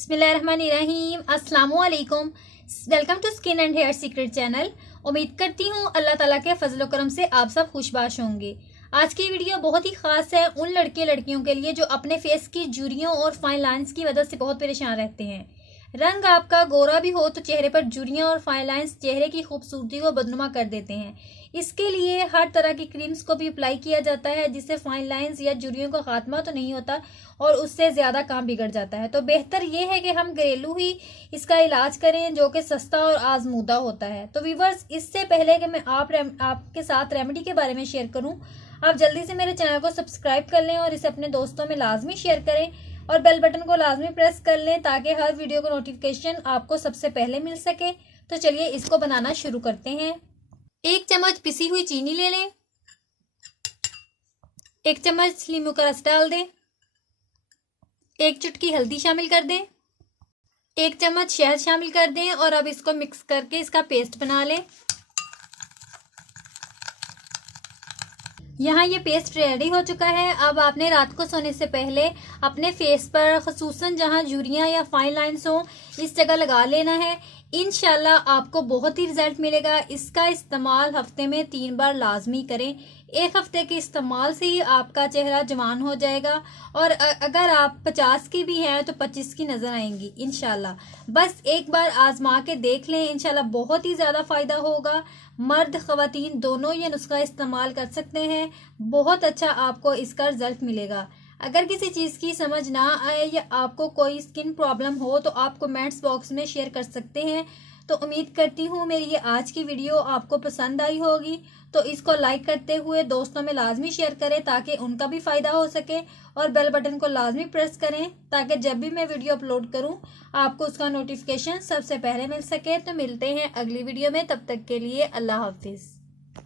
बिस्मिल्लाहिर्रहमानिर्रहीम, अस्सलामुअलैकुम। Welcome to skin and hair secret channel. उम्मीद करती हूँ अल्लाह ताला के फजल करम से आप सब खुशबाश होंगे। आज की वीडियो बहुत ही खास है उन लड़के लड़कियों के लिए जो अपने फेस की झुर्रियों और फाइन लाइंस की वजह से बहुत परेशान रहते हैं। रंग आपका गोरा भी हो तो चेहरे पर झुर्रियां और फाइन लाइंस चेहरे की खूबसूरती को बदनुमा कर देते हैं। इसके लिए हर तरह की क्रीम्स को भी अप्लाई किया जाता है जिससे फाइन लाइंस या झुर्रियों का खात्मा तो नहीं होता और उससे ज्यादा काम बिगड़ जाता है। तो बेहतर ये है कि हम घरेलू ही इसका इलाज करें जो कि सस्ता और आजमूदा होता है। तो व्यूअर्स, इससे पहले कि मैं आपके साथ रेमेडी के बारे में शेयर करूं, आप जल्दी से मेरे चैनल को सब्सक्राइब कर लें और इसे अपने दोस्तों में लाजमी शेयर करें और बेल बटन को लाजमी प्रेस कर लें ताकि हर वीडियो का नोटिफिकेशन आपको सबसे पहले मिल सके। तो चलिए इसको बनाना शुरू करते हैं। 1 चम्मच पिसी हुई चीनी ले लें, 1 चम्मच नींबू का रस डाल दें, 1 चुटकी हल्दी शामिल कर दें, 1 चम्मच शहद शामिल कर दें और अब इसको मिक्स करके इसका पेस्ट बना लें। यहाँ ये पेस्ट रेडी हो चुका है। अब आपने रात को सोने से पहले अपने फेस पर खसूसन जहाँ झुर्रियाँ या फाइन लाइंस हो इस जगह लगा लेना है। इंशाल्लाह आपको बहुत ही रिजल्ट मिलेगा। इसका इस्तेमाल हफ्ते में 3 बार लाजमी करें। 1 हफ्ते के इस्तेमाल से ही आपका चेहरा जवान हो जाएगा और अगर आप 50 की भी हैं तो 25 की नजर आएंगी इंशाल्लाह। बस एक बार आजमा के देख लें, इंशाल्लाह बहुत ही ज्यादा फायदा होगा। मर्द खवातीन दोनों ये नुस्खा इस्तेमाल कर सकते हैं। बहुत अच्छा आपको इसका रिजल्ट मिलेगा। अगर किसी चीज की समझ ना आए या आपको कोई स्किन प्रॉब्लम हो तो आप कमेंट्स बॉक्स में शेयर कर सकते हैं। तो उम्मीद करती हूँ मेरी ये आज की वीडियो आपको पसंद आई होगी। तो इसको लाइक करते हुए दोस्तों में लाजमी शेयर करें ताकि उनका भी फायदा हो सके और बेल बटन को लाजमी प्रेस करें ताकि जब भी मैं वीडियो अपलोड करूं आपको उसका नोटिफिकेशन सबसे पहले मिल सके। तो मिलते हैं अगली वीडियो में, तब तक के लिए अल्लाह हाफिज।